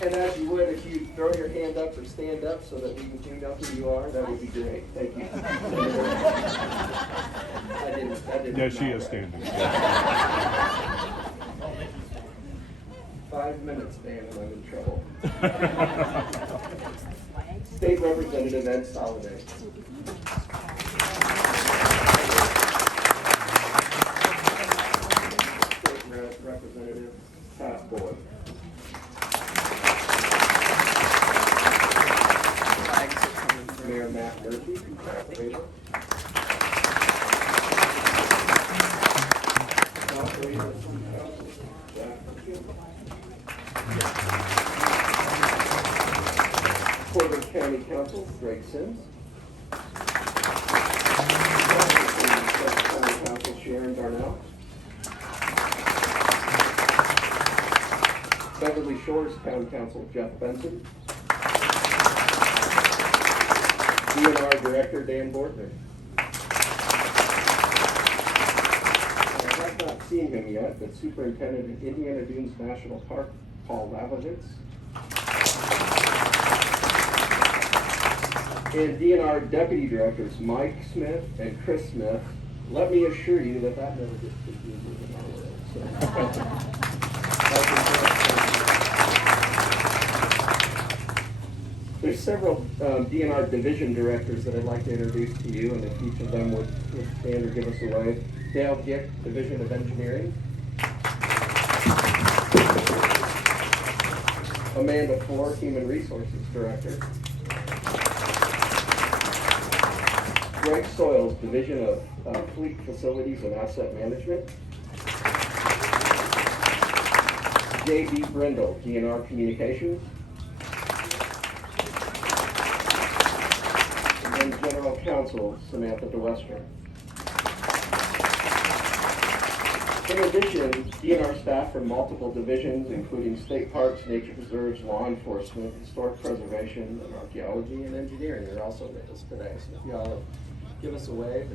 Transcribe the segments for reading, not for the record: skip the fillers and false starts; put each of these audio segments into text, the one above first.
And as you would, if you throw your hand up or stand up so that we do know who you are, that would be great. Thank you. I didn't. Yeah, she is standing. 5 minutes, Dan, and I'm in trouble. State Representative Ed Soliday. State Representative Pat Boyd. Mayor Matt Murphy from Pavilion. Porter County Council, Greg Sims. County Council, Sharon Darnell. Beverly Shores Town Council, Jeff Benson. DNR Director, Dan Bortman. I have not seen him yet, but Superintendent of Indiana Dunes National Park, Paul Lavovitz. And DNR Deputy Directors, Mike Smith and Chris Smith. Let me assure you that never gets confusing in our world. So. There's several DNR division directors that I'd like to introduce to you, and if each of them would stand or give us a wave. Dale Gick, Division of Engineering. Amanda Four, Human Resources Director. Greg Soils, Division of Fleet Facilities and Asset Management. J.B. Brindle, DNR Communications. And General Counsel, Samantha DeWestern. In addition, DNR staff from multiple divisions, including state parks, nature preserves, law enforcement, historic preservation, and archaeology and engineering are also with us today. So if y'all give us a wave.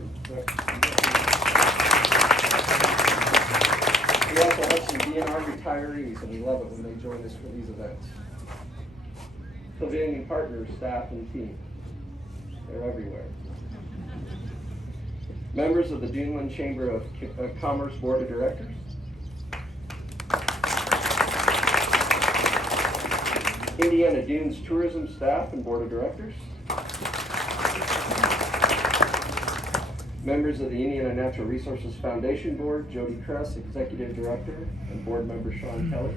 We also have some DNR retirees, and we love it when they join us for these events. Pavilion partners, staff, and team. They're everywhere. Members of the Duneland Chamber of Commerce Board of Directors. Indiana Dunes Tourism Staff and Board of Directors. Members of the Indiana Natural Resources Foundation Board, Jody Kress, Executive Director, and Board Member Sean Kelly.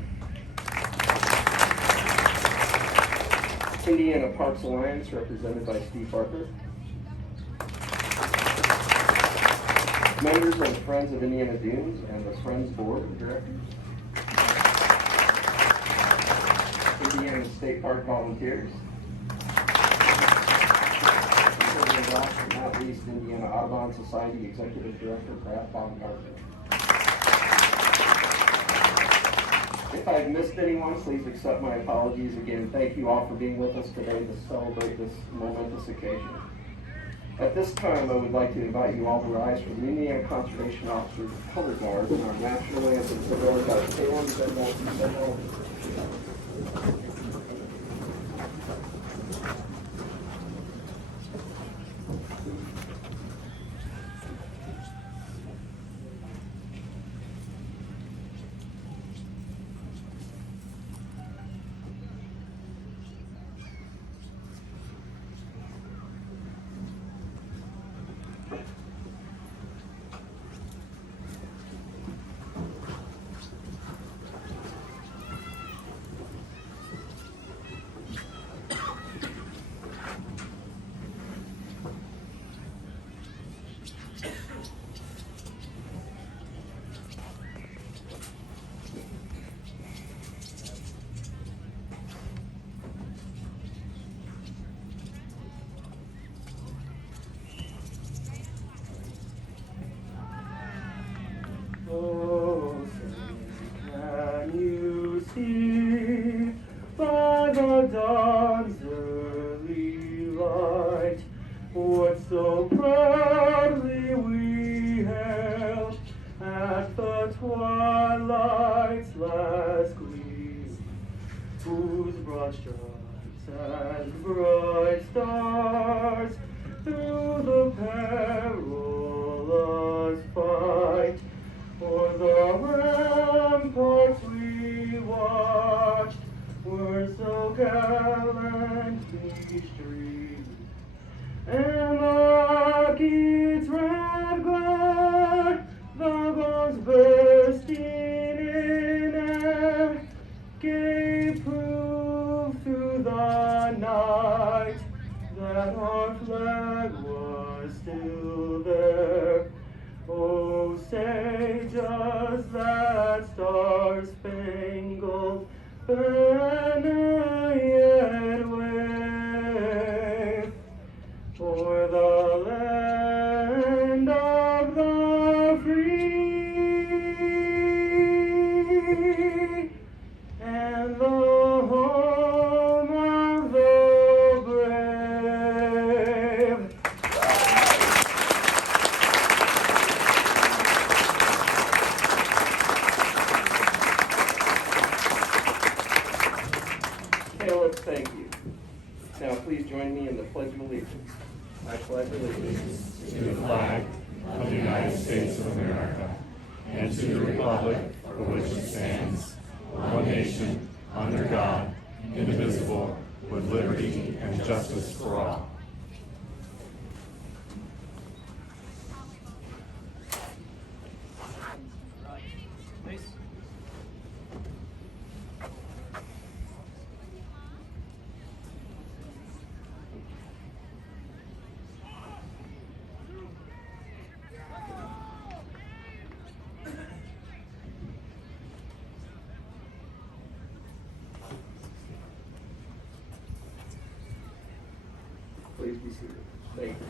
Indiana Parks Alliance, represented by Steve Barker. Members of the Friends of Indiana Dunes and the Friends Board of Directors. Indiana State Park Volunteers. And last but not least, Indiana Audubon Society Executive Director, Brad Baumgartner. If I've missed anyone, please accept my apologies. Again, thank you all for being with us today to celebrate this momentous occasion. At this time, I would like to invite you all to rise for the Indiana Conservation Officers Color Guard and our national anthem for those that are Salem and Walton. dawn's early light, what so proudly we hailed at the twilight's last gleam. whose broad stripes and bright stars through the perilous fight for the ramparts we watched were so gallantly streamed, and the rocket's red glare, the bombs bursting in air, gave proof through the night that our flag was still there. Oh, say does that star-spangled banner yet wave for the land of the free and the home of the brave? Caleb, thank you. Now please join me in the Pledge of Allegiance. I pledge allegiance to the flag of the United States of America and to the republic for which it stands, one nation, under God, indivisible, with liberty and justice for all. Please be seated. Thank you.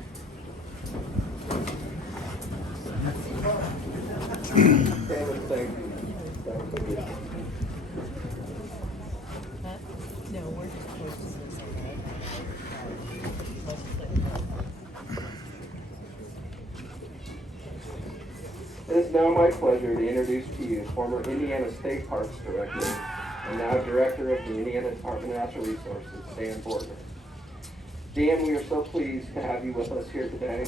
Caleb, thank you. That was good. No, we're just posting this on It is now my pleasure to introduce to you former Indiana State Parks Director and now Director of the Indiana Department of Natural Resources, Dan Borger. Dan, we are so pleased to have you with us here today.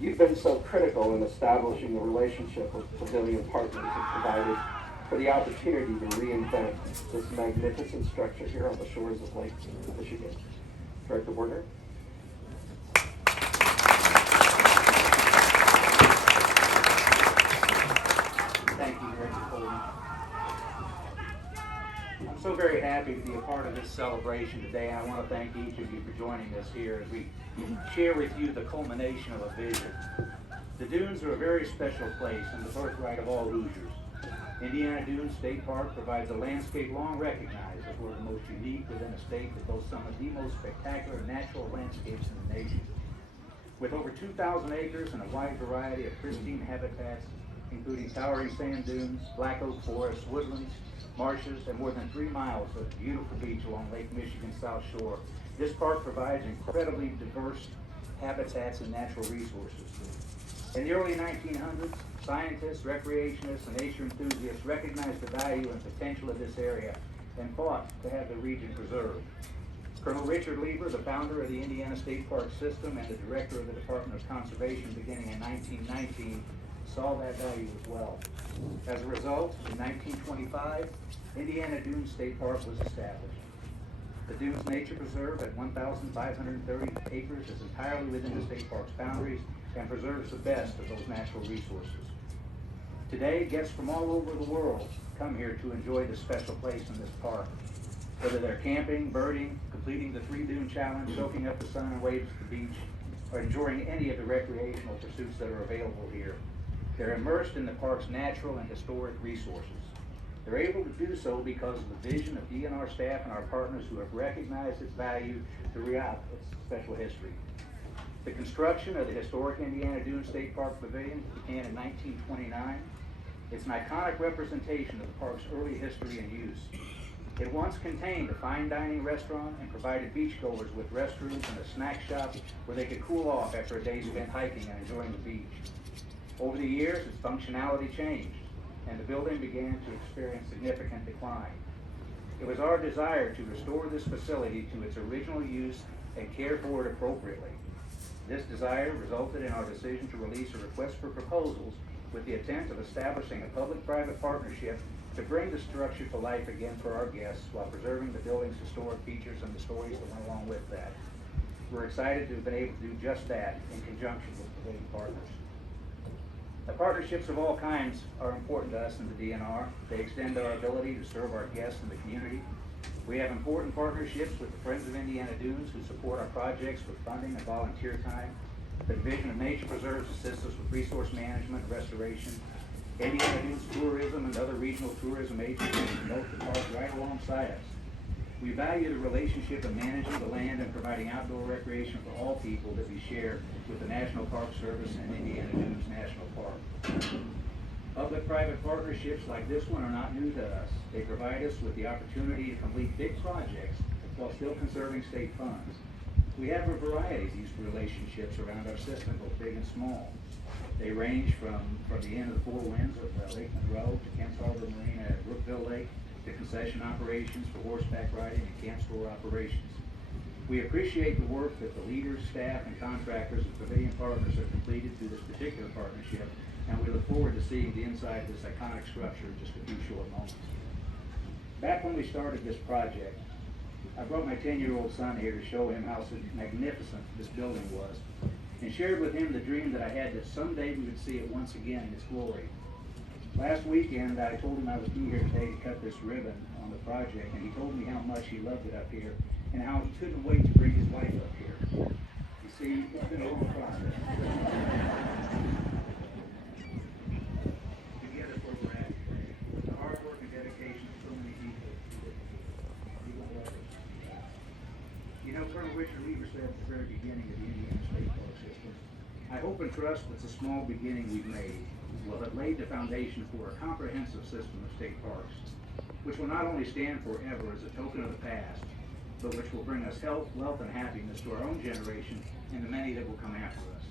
You've been so critical in establishing the relationship with Pavilion partners and provided for the opportunity to reinvent this magnificent structure here on the shores of Lake Michigan. Director Borger? Thank you, Director Coleman. I'm so very happy to be a part of this celebration today, and I want to thank each of you for joining us here as we share with you the culmination of a vision. The dunes are a very special place and the birthright of all Hoosiers. Indiana Dunes State Park provides a landscape long recognized as one of the most unique within a state that boasts some of the most spectacular natural landscapes in the nation. With over 2,000 acres and a wide variety of pristine habitats, including towering sand dunes, black oak forests, woodlands, marshes, and more than 3 miles of beautiful beach along Lake Michigan's South Shore, this park provides incredibly diverse habitats and natural resources. In the early 1900s, scientists, recreationists, and nature enthusiasts recognized the value and potential of this area and fought to have the region preserved. Colonel Richard Lieber, the founder of the Indiana State Park System and the director of the Department of Conservation beginning in 1919, saw that value as well. As a result, in 1925, Indiana Dunes State Park was established. The Dunes Nature Preserve at 1,530 acres is entirely within the state park's boundaries and preserves the best of those natural resources. Today, guests from all over the world come here to enjoy this special place in this park. Whether they're camping, birding, completing the 3-dune challenge, soaking up the sun and waves at the beach, or enjoying any of the recreational pursuits that are available here, they're immersed in the park's natural and historic resources. They're able to do so because of the vision of DNR staff and our partners who have recognized its value throughout its special history. The construction of the historic Indiana Dunes State Park Pavilion began in 1929. It's an iconic representation of the park's early history and use. It once contained a fine dining restaurant and provided beachgoers with restrooms and a snack shop where they could cool off after a day spent hiking and enjoying the beach. Over the years, its functionality changed, and the building began to experience significant decline. It was our desire to restore this facility to its original use and care for it appropriately. This desire resulted in our decision to release a request for proposals with the intent of establishing a public-private partnership to bring the structure to life again for our guests while preserving the building's historic features and the stories that went along with that. We're excited to have been able to do just that in conjunction with Pavilion Partners. The partnerships of all kinds are important to us in the DNR. They extend our ability to serve our guests and the community. We have important partnerships with the Friends of Indiana Dunes, who support our projects with funding and volunteer time. The Division of Nature Preserves assists us with resource management and restoration. Indiana Dunes Tourism and other regional tourism agencies promote the park right alongside us. We value the relationship of managing the land and providing outdoor recreation for all people that we share with the National Park Service and Indiana Dunes National Park. Public-private partnerships like this one are not new to us. They provide us with the opportunity to complete big projects while still conserving state funds. We have a variety of these relationships around our system, both big and small. They range from the end of the Four Winds of Lake Monroe to Kent's Harbor Marina at Brookville Lake, to concession operations for horseback riding and camp store operations. We appreciate the work that the leaders, staff, and contractors of Pavilion Partners have completed through this particular partnership, and we look forward to seeing the inside of this iconic structure in just a few short moments. Back when we started this project, I brought my 10-year-old son here to show him how magnificent this building was, and shared with him the dream that I had that someday we would see it once again in its glory. Last weekend, I told him I would be here today to cut this ribbon on the project, and he told me how much he loved it up here, and how he couldn't wait to bring his wife up here. You see, it's been a long process. Together where we're at today, with the hard work and dedication of so many people. You know, Colonel Richard Lever said at the very beginning of the Indiana State Park system, I hope and trust that the small beginning we've made will have laid the foundation for a comprehensive system of state parks, which will not only stand forever as a token of the past, but which will bring us health, wealth, and happiness to our own generation and the many that will come after us.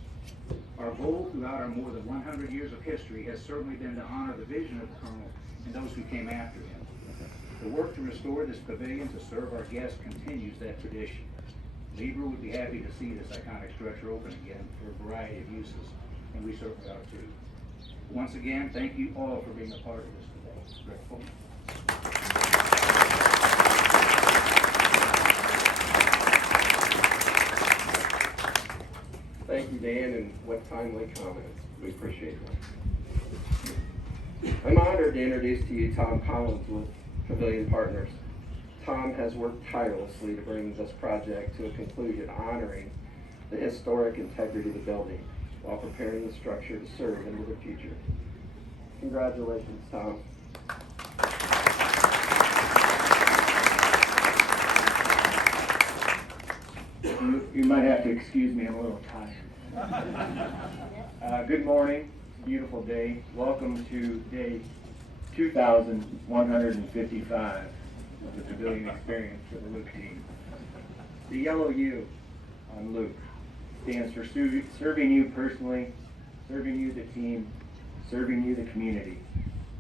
Our goal throughout our more than 100 years of history has certainly been to honor the vision of the Colonel and those who came after him. The work to restore this pavilion to serve our guests continues that tradition. Lever would be happy to see this iconic structure open again for a variety of uses, and we certainly are too. Once again, thank you all for being a part of this today. Grateful. Thank you, Dan, and what timely comments. We appreciate that. I'm honored to introduce to you Tom Collins with Pavilion Partners. Tom has worked tirelessly to bring this project to a conclusion, honoring the historic integrity of the building while preparing the structure to serve into the future. Congratulations, Tom. You might have to excuse me, I'm a little tired. Good morning, beautiful day. Welcome to day 2,155 of the Pavilion Experience for the Luke team. The yellow U on Luke stands for serving you personally, serving you the team, serving you the community.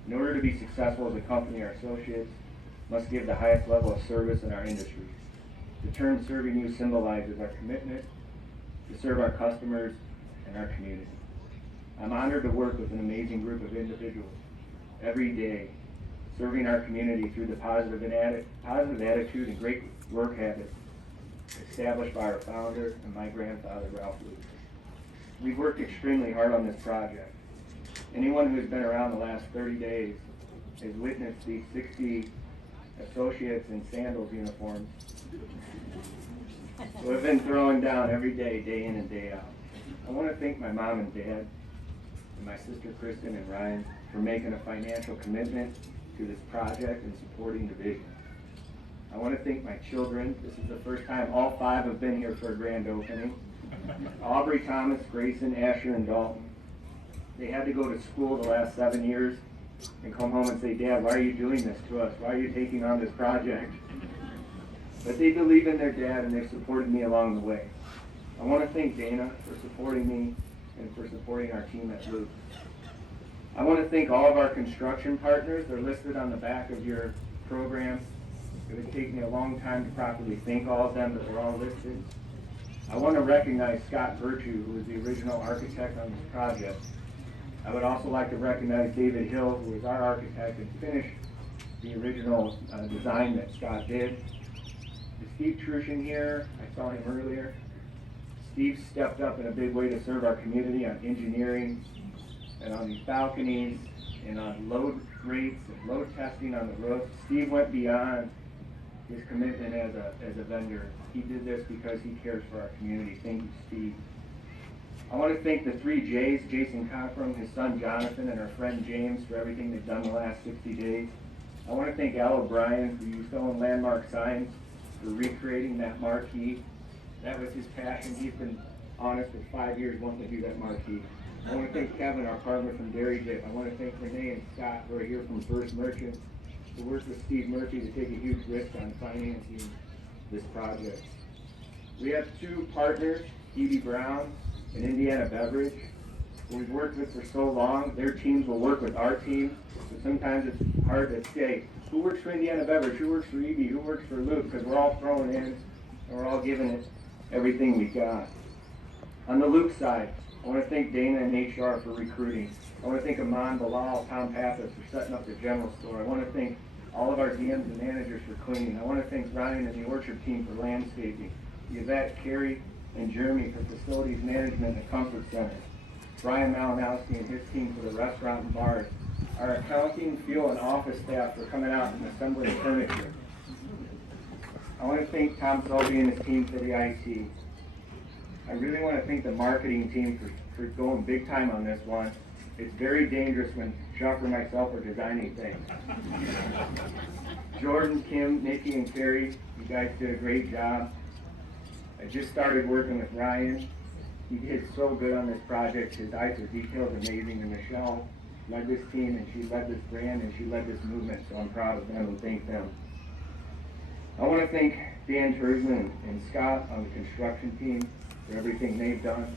In order to be successful as a company, our associates must give the highest level of service in our industry. The term serving you symbolizes our commitment to serve our customers and our community. I'm honored to work with an amazing group of individuals every day, serving our community through the positive attitude and great work habits established by our founder and my grandfather, Ralph Luke. We've worked extremely hard on this project. Anyone who's been around the last 30 days has witnessed these 60 associates in sandals uniforms who have been throwing down every day, day in and day out. I want to thank my mom and dad and my sister Kristen and Ryan for making a financial commitment to this project and supporting the vision. I want to thank my children. This is the first time all 5 have been here for a grand opening. Aubrey, Thomas, Grayson, Asher, and Dalton. They had to go to school the last 7 years and come home and say, Dad, why are you doing this to us? Why are you taking on this project? But they believe in their dad and they've supported me along the way. I want to thank Dana for supporting me and for supporting our team at Luke. I want to thank all of our construction partners. They're listed on the back of your program. It would take me a long time to properly thank all of them, but they're all listed. I want to recognize Scott Virtue, who was the original architect on this project. I would also like to recognize David Hill, who was our architect and finished the original design that Scott did. Steve Trushin here, I saw him earlier. Steve stepped up in a big way to serve our community on engineering and on these balconies and on load rates and load testing on the roof. Steve went beyond his commitment as a vendor. He did this because he cares for our community. Thank you, Steve. I want to thank the 3 J's, Jason Cockrum, his son Jonathan, and our friend James for everything they've done the last 60 days. I want to thank Al O'Brien, who used to own Landmark Signs, for recreating that marquee. That was his passion. He's been honest for 5 years wanting to do that marquee. I want to thank Kevin, our partner from Dairy Dip. I want to thank Renee and Scott, who are here from First Merchant, who worked with Steve Murphy to take a huge risk on financing this project. We have 2 partners, Evie Brown and Indiana Beverage, who we've worked with for so long. Their teams will work with our team, but sometimes it's hard to say who works for Indiana Beverage, who works for Evie, who works for Luke, because we're all throwing in and we're all giving it everything we got. On the Luke side, I want to thank Dana and HR for recruiting. I want to thank Aman, Bilal, Tom Pappas for setting up the general store. I want to thank all of our DMs and managers for cleaning. I want to thank Ryan and the orchard team for landscaping, Yvette, Carrie, and Jeremy for facilities management and comfort center, Brian Malinowski and his team for the restaurant and bars, our accounting, fuel, and office staff for coming out and assembling furniture. I want to thank Tom Selby and his team for the IT. I really want to thank the marketing team for going big time on this one. It's very dangerous when Chuck or myself are designing things. Jordan, Kim, Nikki, and Carrie, you guys did a great job. I just started working with Ryan. He did so good on this project. His eye for detail is amazing. And Michelle led this team, and she led this brand, and she led this movement, so I'm proud of them and thank them. I want to thank Dan Tersman and Scott on the construction team for everything they've done.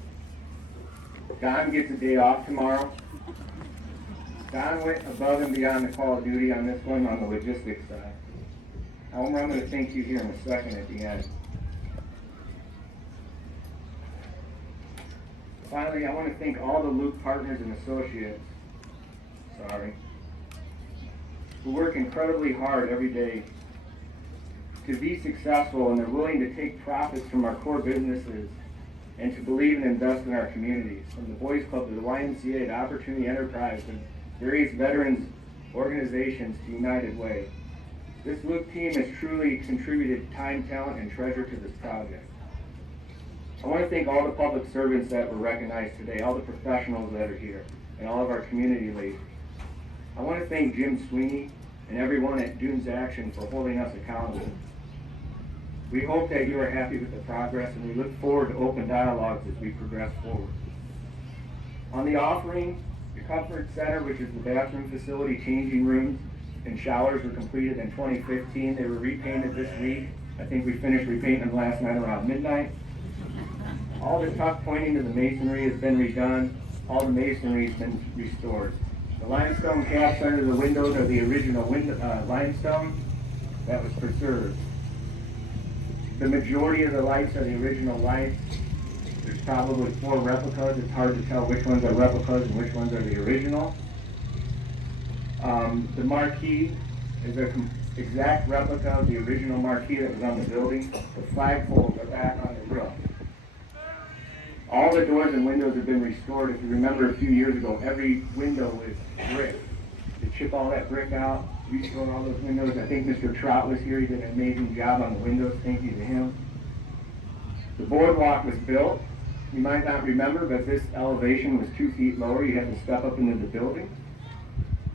Don gets a day off tomorrow. Don went above and beyond the call of duty on this one on the logistics side. Homer, I'm going to thank you here in a second at the end. Finally, I want to thank all the Luke partners and associates, who work incredibly hard every day to be successful, and they're willing to take profits from our core businesses and to believe and invest in our communities, from the Boys Club to the YMCA to Opportunity Enterprise and various veterans organizations to United Way. This Luke team has truly contributed time, talent, and treasure to this project. I want to thank all the public servants that were recognized today, all the professionals that are here, and all of our community leaders. I want to thank Jim Sweeney and everyone at Dunes Action for holding us accountable. We hope that you are happy with the progress, and we look forward to open dialogues as we progress forward. On the offering, the Comfort Center, which is the bathroom facility, changing rooms, and showers were completed in 2015. They were repainted this week. I think we finished repainting them last night around midnight. All the tuck pointing to the masonry has been redone. All the masonry has been restored. The limestone caps under the windows are the original limestone that was preserved. The majority of the lights are the original lights. There's probably 4 replicas. It's hard to tell which ones are replicas and which ones are the original. The marquee is an exact replica of the original marquee that was on the building. The flagpoles are back on the roof. All the doors and windows have been restored. If you remember a few years ago, every window was brick. To chip all that brick out, restore all those windows. I think Mr. Trott was here. He did an amazing job on the windows. Thank you to him. The boardwalk was built. You might not remember, but this elevation was 2 feet lower. You had to step up into the building.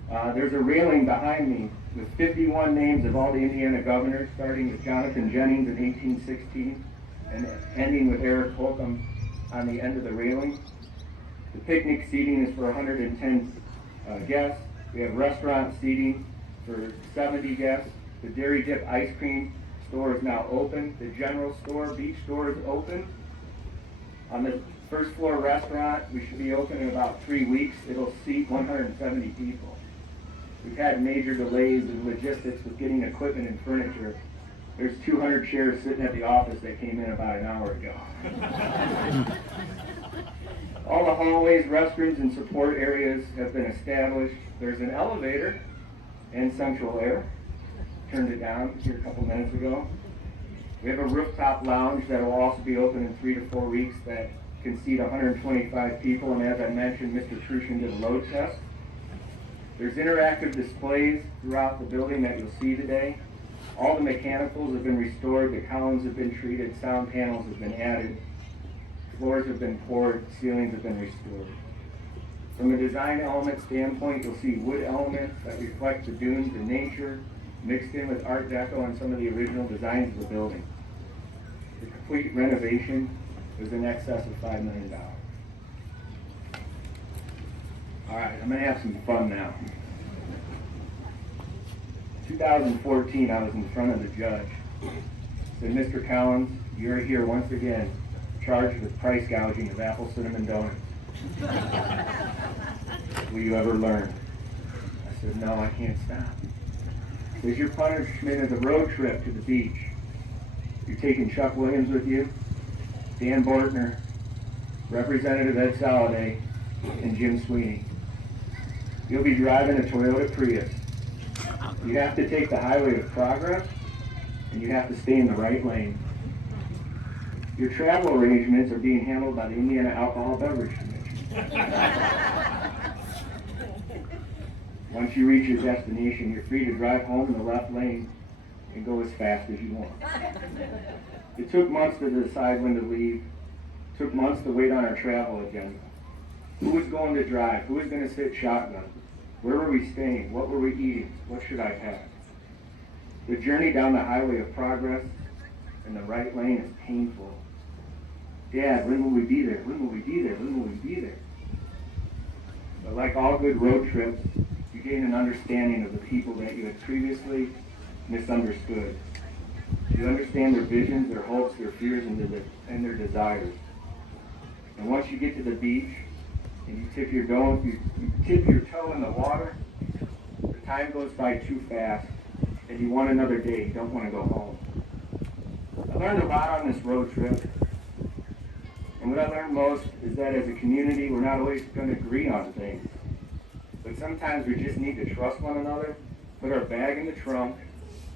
There's a railing behind me with 51 names of all the Indiana governors, starting with Jonathan Jennings in 1816 and ending with Eric Holcomb on the end of the railing. The picnic seating is for 110 guests. We have restaurant seating for 70 guests. The Dairy Dip ice cream store is now open. The general store, beach store, is open. On the first floor restaurant, we should be open in about 3 weeks. It'll seat 170 people. We've had major delays in logistics with getting equipment and furniture. There's 200 chairs sitting at the office that came in about an hour ago. All the hallways, restrooms, and support areas have been established. There's an elevator and central air. Turned it down here a couple minutes ago. We have a rooftop lounge that will also be open in 3 to 4 weeks that can seat 125 people, and as I mentioned, Mr. Trushin did a load test. There's interactive displays throughout the building that you'll see today. All the mechanicals have been restored, the columns have been treated, sound panels have been added, floors have been poured, ceilings have been restored. From a design element standpoint, you'll see wood elements that reflect the dunes and nature, mixed in with Art Deco and some of the original designs of the building. The complete renovation was in excess of $5 million. All right, I'm gonna have some fun now. 2014, I was in front of the judge. Said, Mr. Collins, you're here once again, charged with price gouging of apple cinnamon donuts. Will you ever learn? I said, no, I can't stop. He says, your punishment is a road trip to the beach. You're taking Chuck Williams with you, Dan Bortner, Representative Ed Soliday, and Jim Sweeney. You'll be driving a Toyota Prius. You have to take the highway of progress, and you have to stay in the right lane. Your travel arrangements are being handled by the Indiana Alcohol Beverage Commission. Once you reach your destination, you're free to drive home in the left lane and go as fast as you want. It took months to decide when to leave. It took months to wait on our travel agenda. Who was going to drive? Who was going to sit shotgun? Where were we staying? What were we eating? What should I pack? The journey down the highway of progress in the right lane is painful. Dad, when will we be there? When will we be there? When will we be there? But like all good road trips, you gain an understanding of the people that you had previously misunderstood. You understand their visions, their hopes, their fears, and their desires. And once you get to the beach, and you tip your toe in the water, the time goes by too fast, and you want another day, you don't want to go home. I learned a lot on this road trip, and what I learned most is that as a community, we're not always going to agree on things, but sometimes we just need to trust one another, put our bag in the trunk,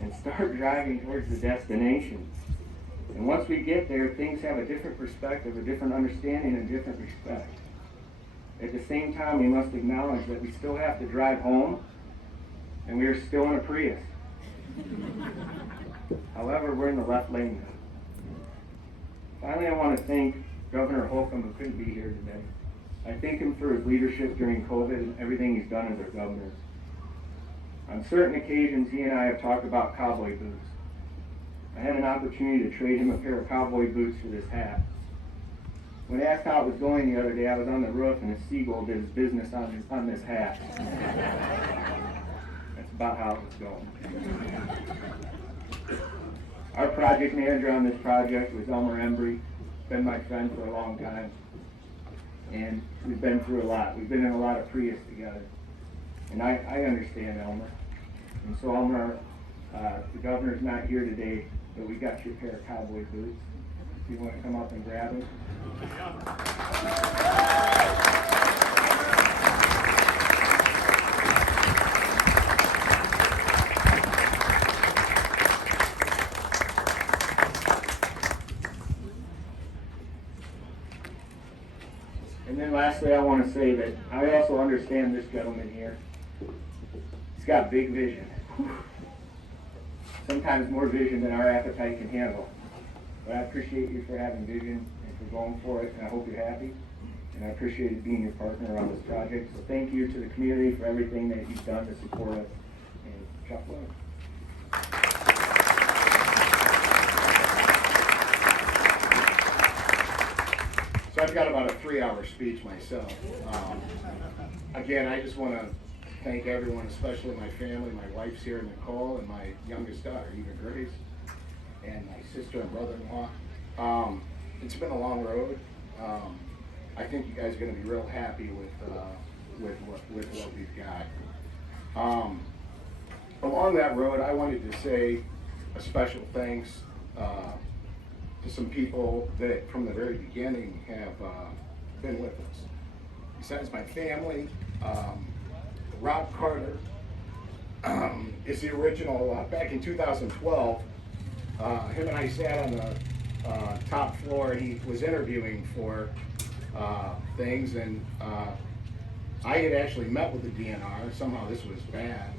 and start driving towards the destination. And once we get there, things have a different perspective, a different understanding, and a different respect. At the same time, we must acknowledge that we still have to drive home, and we are still in a Prius. However, we're in the left lane now. Finally, I want to thank Governor Holcomb, who couldn't be here today. I thank him for his leadership during COVID and everything he's done as our governor. On certain occasions, he and I have talked about cowboy boots. I had an opportunity to trade him a pair of cowboy boots for this hat. When asked how it was going the other day, I was on the roof and a seagull did his business on this hat. That's about how it was going. Our project manager on this project was Elmer Embry. Been my friend for a long time. And we've been through a lot. We've been in a lot of Prius together. And I understand Elmer. And so Elmer, the governor's not here today, but we got you a pair of cowboy boots. If you want to come up and grab them. And then lastly, I want to say that I also understand this gentleman here. He's got big vision. Sometimes more vision than our appetite can handle. But I appreciate you for having vision and for going for it, and I hope you're happy. And I appreciate being your partner on this project. So thank you to the community for everything that you've done to support us. And Chuck Williams. So I've got about a 3-hour speech myself. Again, I just want to thank everyone, especially my family. My wife's here, Nicole, and my youngest daughter, Eva Grace, and my sister and brother-in-law. It's been a long road. I think you guys are going to be real happy with what we've got. Along that road, I wanted to say a special thanks to some people that from the very beginning have been with us. Besides my family, Rob Carter is the original, back in 2012, him and I sat on the top floor and he was interviewing for things, and I had actually met with the DNR. Somehow this was bad,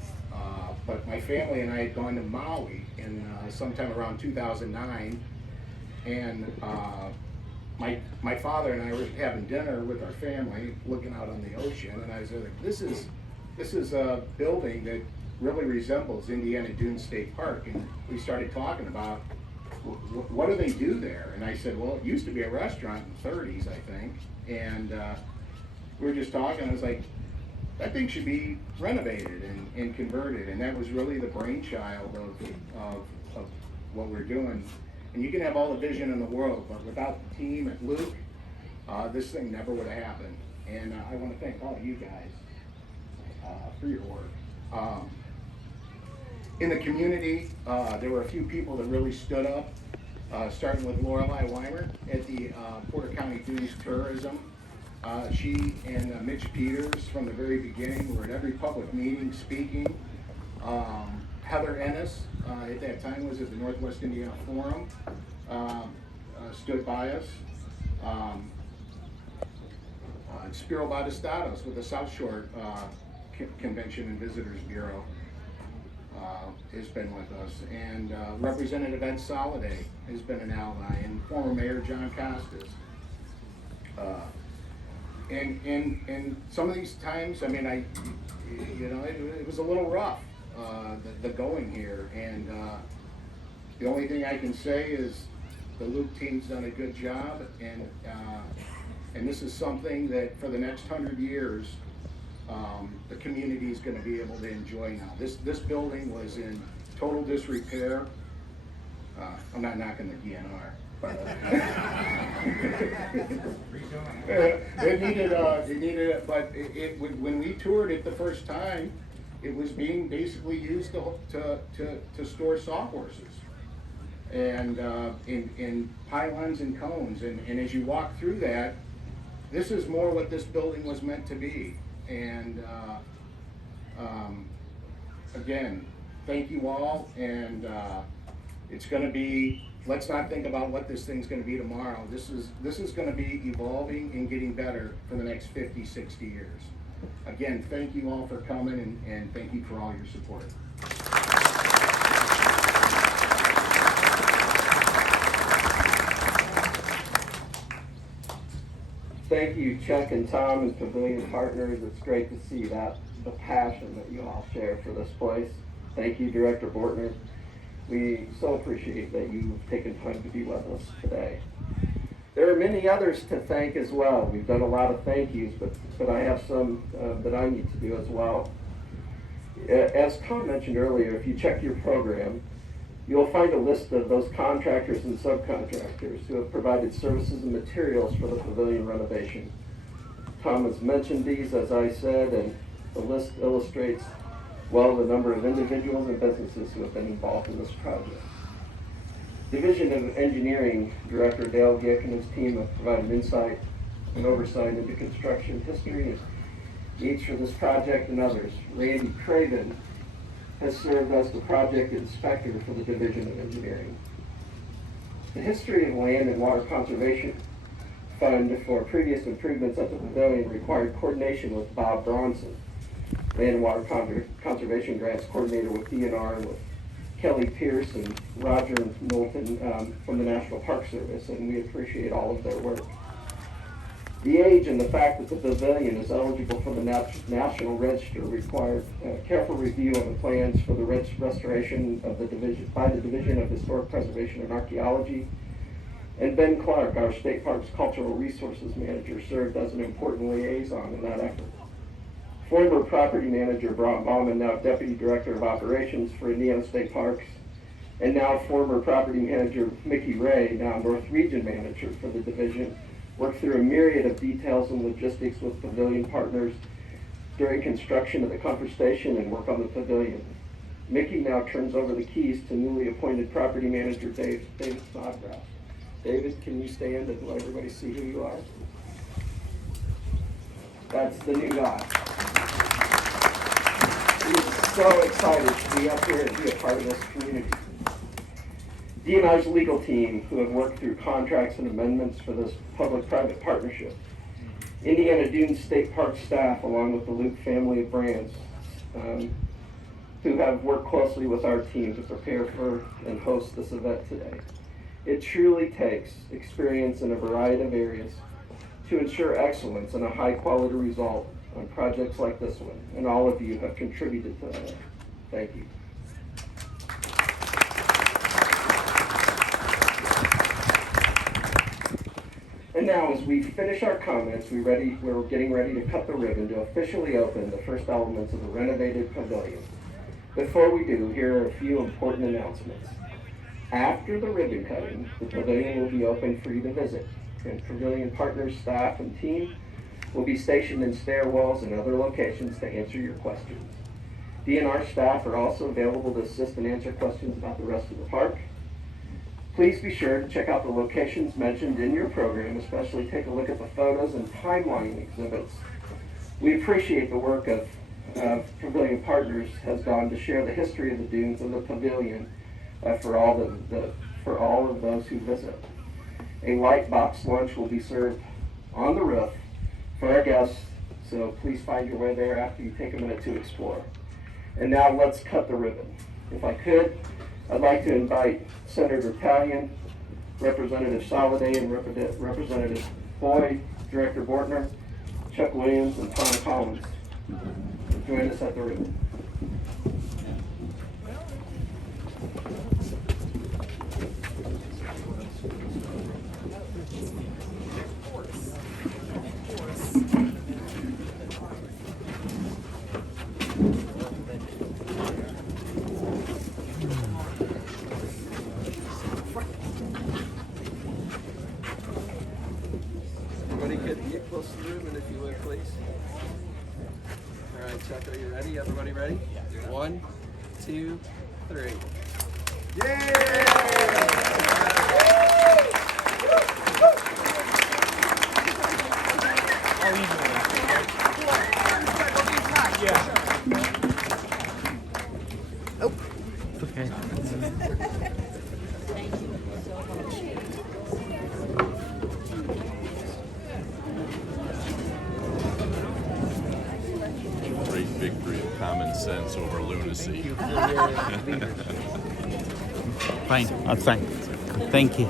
but my family and I had gone to Maui in sometime around 2009, and my father and I were having dinner with our family, looking out on the ocean, and I said, this is a building that really resembles Indiana Dunes State Park, and we started talking about what do they do there? And I said, well, it used to be a restaurant in the 30s, I think, and we were just talking. I was like, that thing should be renovated and converted, and that was really the brainchild of what we're doing. And you can have all the vision in the world, but without the team at Luke, this thing never would have happened. And I want to thank all of you guys for your work. In the community, there were a few people that really stood up, starting with Lorelei Weimer at the Porter County Dunes Tourism. She and Mitch Peters from the very beginning were at every public meeting speaking. Heather Ennis, at that time was at the Northwest Indiana Forum, stood by us. Spiro Batistatos with the South Shore Convention and Visitors Bureau has been with us, and Representative Ed Soliday has been an ally, and former Mayor John Costas. And some of these times, I mean, it was a little rough, the going here, and the only thing I can say is the Luke team's done a good job, and this is something that for the next 100 years, the community is going to be able to enjoy now. This building was in total disrepair. I'm not knocking the DNR. It needed it, but when we toured it the first time, it was being basically used to store sawhorses and in pylons and cones, and as you walk through that, this is more what this building was meant to be. And again, thank you all, and it's going to be, let's not think about what this thing's going to be tomorrow. This is going to be evolving and getting better for the next 50, 60 years. Again, thank you all for coming, and thank you for all your support. Thank you, Chuck and Tom and Pavilion Partners. It's great to see the passion that you all share for this place. Thank you, Director Bortner. We so appreciate that you've taken time to be with us today. There are many others to thank as well. We've done a lot of thank yous, but I have some that I need to do as well. As Tom mentioned earlier, if you check your program, you'll find a list of those contractors and subcontractors who have provided services and materials for the pavilion renovation. Tom has mentioned these, as I said, and the list illustrates well the number of individuals and businesses who have been involved in this project. Division of Engineering Director Dale Gick and his team have provided insight and oversight into construction history and needs for this project and others. Randy Craven has served as the project inspector for the Division of Engineering. The History of Land and Water Conservation Fund for previous improvements at the pavilion required coordination with Bob Bronson, Land and Water Conservation Grants Coordinator with DNR, and with Kelly Pierce and Roger Knowlton from the National Park Service, and we appreciate all of their work. The age and the fact that the pavilion is eligible for the National Register required careful review of the plans for the restoration of the Division of Historic Preservation and Archaeology. And Ben Clark, our State Parks Cultural Resources Manager, served as an important liaison in that effort. Former property manager Bron Bauman, now Deputy Director of Operations for Indiana State Parks, and now former property manager Mickey Ray, now North Region Manager for the division, worked through a myriad of details and logistics with Pavilion partners during construction of the comfort station and work on the pavilion. Mickey now turns over the keys to newly appointed property manager David Snodgrass. David, can you stand and let everybody see who you are? That's the new guy. He's so excited to be up here and be a part of this community. D&I's legal team, who have worked through contracts and amendments for this public-private partnership. Indiana Dunes State Park staff, along with the Luke family of brands, who have worked closely with our team to prepare for and host this event today. It truly takes experience in a variety of areas to ensure excellence and a high-quality result on projects like this one, and all of you have contributed to that. Thank you. And now, as we finish our comments, we're getting ready to cut the ribbon to officially open the first elements of the renovated pavilion. Before we do, here are a few important announcements. After the ribbon cutting, the pavilion will be open for you to visit, and pavilion partners, staff, and team will be stationed in stairwells and other locations to answer your questions. DNR staff are also available to assist and answer questions about the rest of the park. Please be sure to check out the locations mentioned in your program, especially take a look at the photos and timeline exhibits. We appreciate the work of Pavilion Partners has gone to share the history of the dunes and the pavilion for all of those who visit. A light box lunch will be served on the roof for our guests, so please find your way there after you take a minute to explore. And now let's cut the ribbon. If I could, I'd like to invite Senator Talion, Representative Soliday, and Representative Boyd, Director Bortner, Chuck Williams, and Tom Collins to join us at the ribbon. Everybody could get close to the ribbon if you would, please. All right, Chuck, are you ready? Everybody ready? 1, 2, 3. Great victory of common sense over lunacy. Fine, that's fine. Thank you.